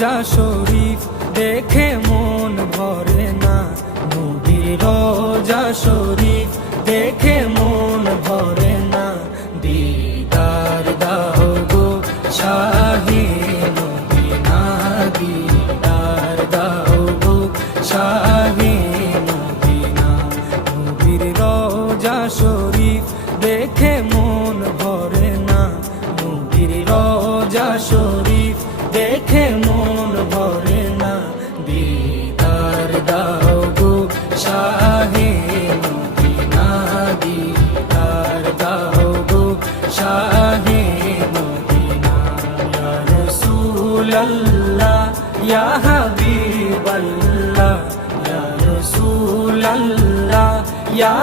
রোজা শরীফ দেখে মন ভরে না, নবীর রোজা শরীফ দেখে মন ভরে না। দিদার দাও গো শাহে মদিনা, দিদার দাও গো শাহে মদিনা। নবীর রোজা শরীফ দেখে মন ভরে না, নবীর রোজা শরীফ দেখে মন ভরে না। দিদার দাও গো শাহে মদিনা, দিদার দাও গো শাহে মদিনা। ইয়া রাসূলাল্লাহ ইয়া হাবিবাল্লাহ, ইয়া রাসূলাল্লাহ ইয়া